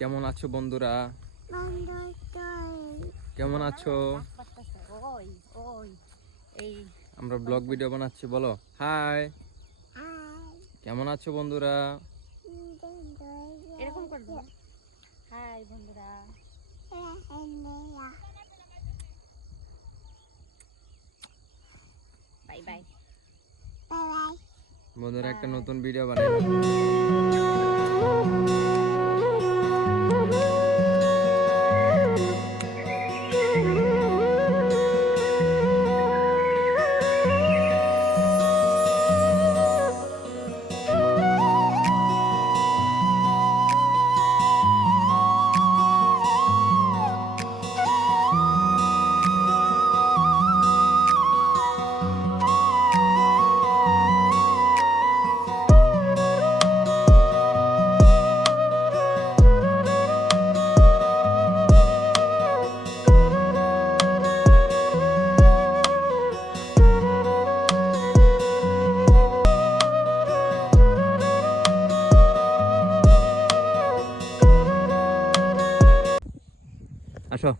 কেমন আছো বন্ধুরা? কেমন আছো? আমরা ব্লগ ভিডিও বানাচ্ছি, বলো হাই। কেমন আছো বন্ধুরা? এরকম করবে। হাই বন্ধুরা। Bye bye. বন্ধুরা একটা নতুন ভিডিও বানাই। আসো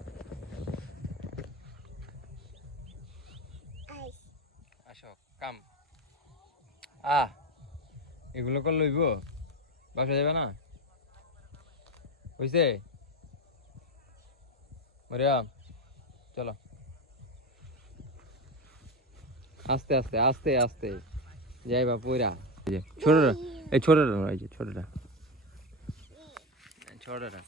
আসো কাম এগুলো কর লইব, বাসা যাবে না? হইছে মরিয়াম, চলো আস্তে আস্তে আস্তে আস্তে যাইবা পইরা। ছোটটা, এই ছোটটা নয়, এই যে ছোটটা ছোটটা।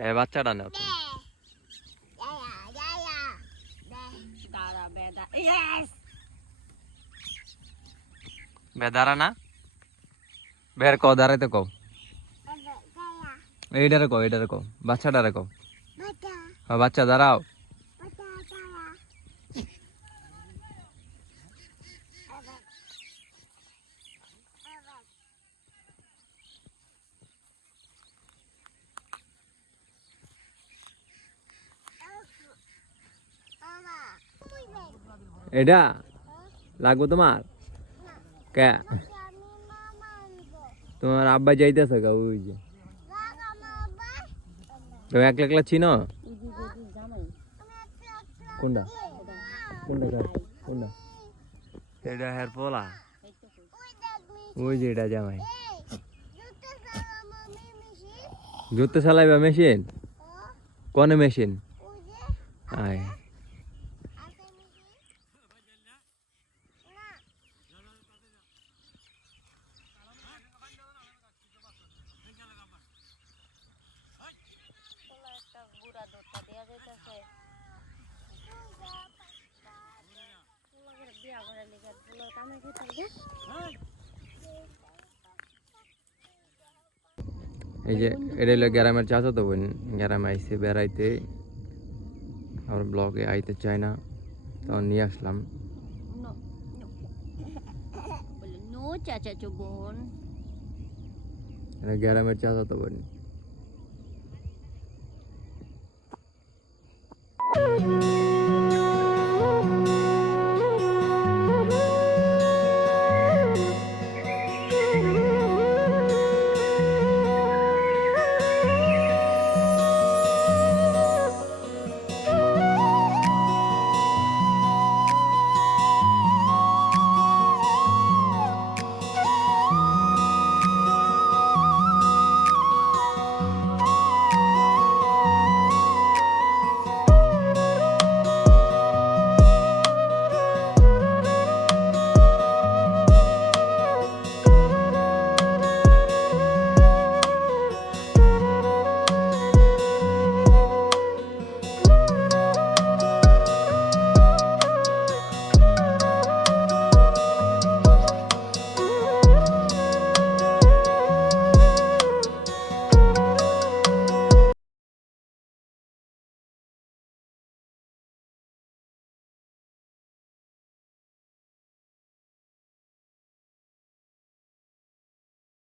হ্যাঁ বাচ্চাটা নাও তুমি। বেদারা না বের কও, দাঁড়াইতে কও, এইটারে কও, এইটারে কও, বাচ্চাটারে কও। বাচ্চা দাঁড়াও। এটা লাগবো তোমার? কে তোমার আব্বা যাইতেছে গা, ওই যে তুমি একলা একলা চিনো? কোনটা কোনটা কোনটা? এটা হের পোলা, ওই যে এটা জামাই। জুতো চালাইবা মেশিন? কোন মেশিন? আয় এই যে এটা হলো গ্রামের চাচা তো বোন, গ্রামে আইসে বেড়াইতে, আমার ব্লগে আইতে চায় না, তখন নিয়ে আসলাম। এটা গ্রামের চাচা তো বোন।